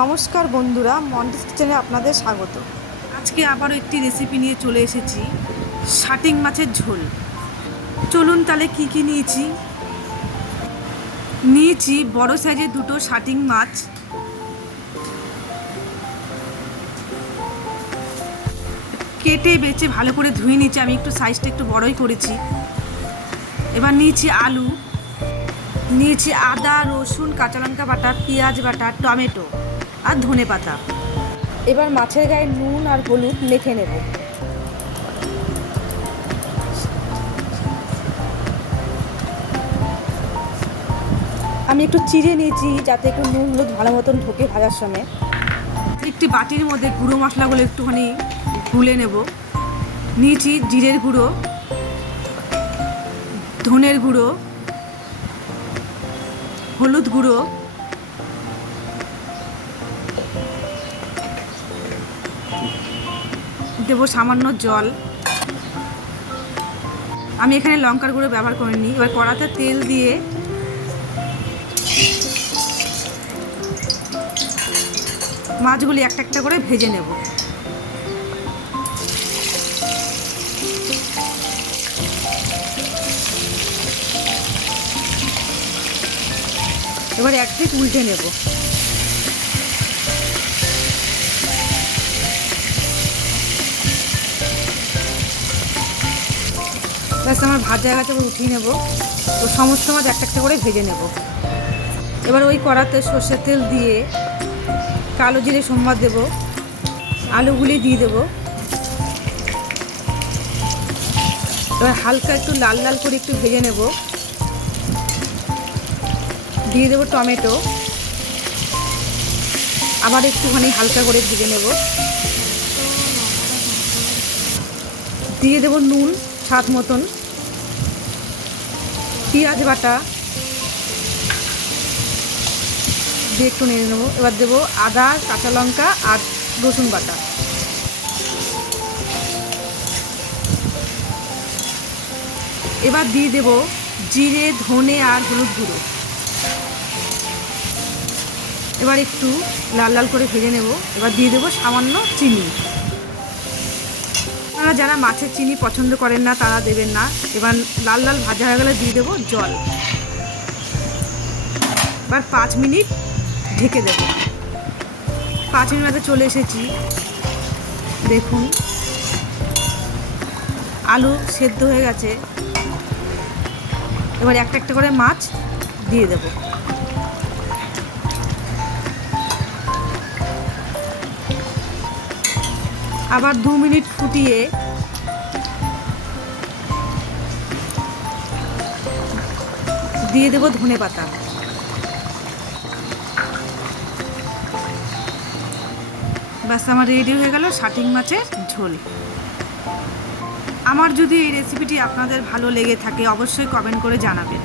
নমস্কার বন্ধুরা, মন্টিস কিচেনে আপনাদের স্বাগত। আজকে আবারও একটি রেসিপি নিয়ে চলে এসেছি, শাটিং মাছের ঝোল। চলুন তাহলে কি কি নিয়েছি বড় সাইজের দুটো শাটিং মাছ, কেটে বেছে ভালো করে ধুয়ে নিয়েছি। আমি একটু সাইজটা একটু বড়ই করেছি। এবার নিয়েছি আলু, নিয়েছি আদা, রসুন, কাঁচা লঙ্কা বাটা, পেঁয়াজ বাটা, টমেটো আর ধনেপাতা। এবার মাছের গায়ে নুন আর হলুদ মেখে নেব। আমি একটু চিড়ে নিয়েছি যাতে একটু নুন হলুদ ভালো মতন ঢোকে ভাজার সময়। একটি বাটির মধ্যে গুঁড়ো মশলাগুলো একটুখানি গুলে নেব। নিয়েছি জিরের গুঁড়ো, ধনের গুঁড়ো, হলুদ গুঁড়ো, দেবো সামান্য জল। আমি এখানে লঙ্কার গুঁড়ো ব্যবহার করিনি। এবার কড়াতে তেল দিয়ে মাছগুলি একটা একটা করে ভেজে নেব। এবার এক পিঠ উল্টে নেব। ব্যাস আমার ভাজা গেছে, এবার উঠিয়ে নেব। তো সমস্ত মাছ একটা একটা করে ভেজে নেব। এবার ওই কড়াতে সর্ষের তেল দিয়ে কালো জিরে সম্বাদ দেব, আলুগুলি দিয়ে দেব। এবার হালকা একটু লাল লাল করে একটু ভেজে নেব। দিয়ে দেবো টমেটো, আবার একটুখানি হালকা করে ভেজে নেব। দিয়ে দেব নুন স্বাদ মতন, পেঁয়াজ বাটা দিয়ে একটু নেড়ে নেবো। এবার দেবো আদা, কাঁচা লঙ্কা আর রসুন বাটা। এবার দিয়ে দেব জিরে, ধনে আর হলুদ গুঁড়ো। এবার একটু লাল লাল করে ভেজে নেব। এবার দিয়ে দেবো সামান্য চিনি। আপনারা যারা মাছের চিনি পছন্দ করেন না তারা দেবেন না। এবার লাল লাল ভাজা হয়ে গেলে দিয়ে দেবো জল। এবার 5 মিনিট ঢেকে দেব। 5 মিনিট মধ্যে চলে এসেছি, দেখুন আলু সেদ্ধ হয়ে গেছে। এবার একটা একটা করে মাছ দিয়ে দেব। আবার 2 মিনিট ফুটিয়ে দিয়ে দেব ধনেপাতা। ব্যাস আমার রেডি হয়ে গেল শাটিং মাছের ঝোল। আমার যদি এই রেসিপিটি আপনাদের ভালো লেগে থাকে অবশ্যই কমেন্ট করে জানাবেন।